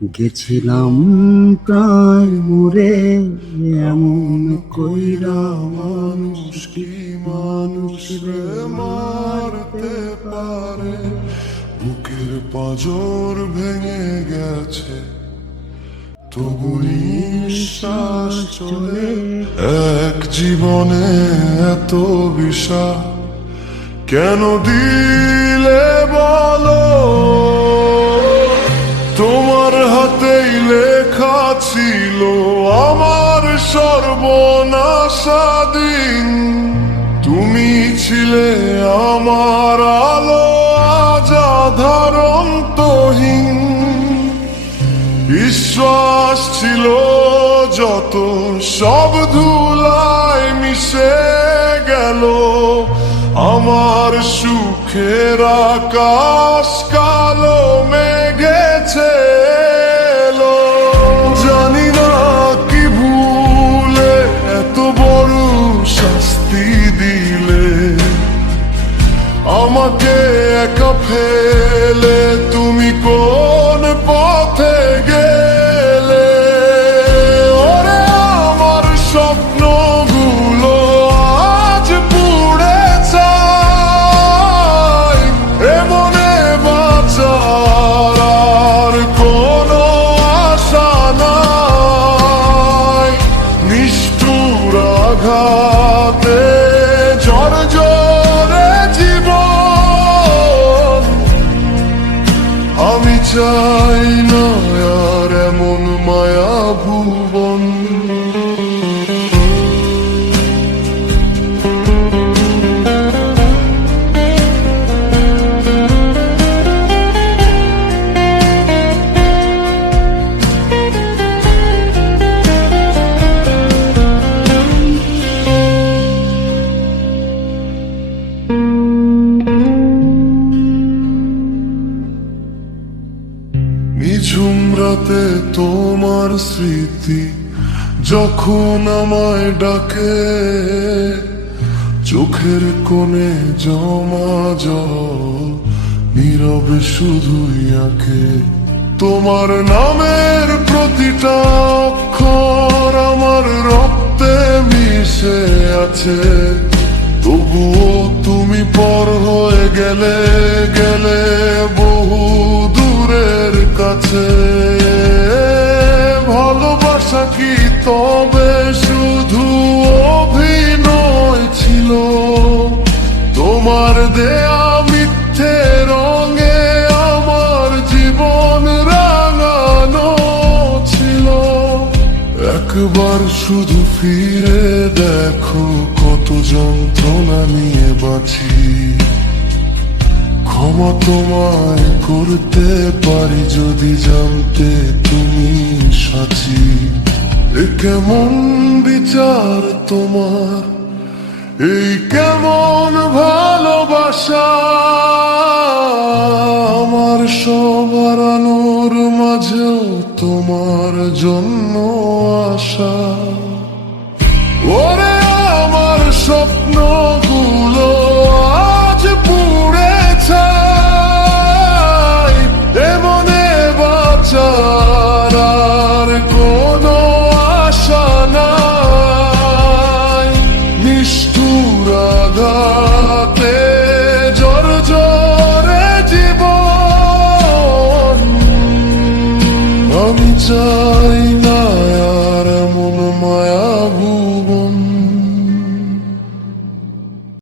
গেছিলাম প্রায় মরে, এমন কইরা মানুষ কি মানুষ রে মারতে পারে। বুকের পাঁজর ভেঙে গেছে, তবু নিঃশ্বাস চলে। এক জীবনে এত বিষাদ কেন দিলে বলো? তোমার হাতেই লেখা ছিল আমার সর্বনাশা দিন। তুমি ছিলে আমার আলো, আজ আঁধার অন্তহীন। বিশ্বাস ছিল যত সব ধুলায় মিশে গেল। আমার সুখের আকাশ কালো মেঘেছে এলো। জানি না কি ভুলে এত বড় শাস্তি দিলে, আমাকে একা ফেলে তুমি কোন পথে গেলে? ওরে আমার স্বপ্নগুলো আজ পুড়ে ছাই। এমনে বাঁচার আর কোনো আশা নাই। নিষ্ঠুর আঘাতে ঝরঝরে জীবন। আমি চাই না আর এমন মায়া ভুবন। নিঝুম রাতে তোমার স্মৃতি যখন আমায় ডাকে, চোখের কোণে জমা জল নীরবে শুধুই আঁকে। তোমার নামের প্রতিটা অক্ষর আমার রক্তে মিশে আছে। তবুও তুমি পর হয়ে গেলে গেলে বহু দূরের কাছে। ভালোবাসা কি তবে শুধু অভিনয় ছিল? তোমার দেয়া মিথ্যে রঙে আমার জীবন রাঙানো ছিল। একবার শুধু ফিরে দেখো কত যন্ত্রণা নিয়ে বাঁচি। ক্ষমা তোমায় করতে পারি যদি জানতে তুমি সাচি। এ কেমন বিচার তোমার, এই কেমন ভালোবাসা? আমার সব হারানোর মাঝেও তোমার জন্য আশা। ওরে আমার স্বপ্নগুলো আজ পুড়ে ছাই। এমনে বাঁচার আর কোনো আশা নাই। নিষ্ঠুর আঘাতে ঝরঝরে জীবন। আমি চাই না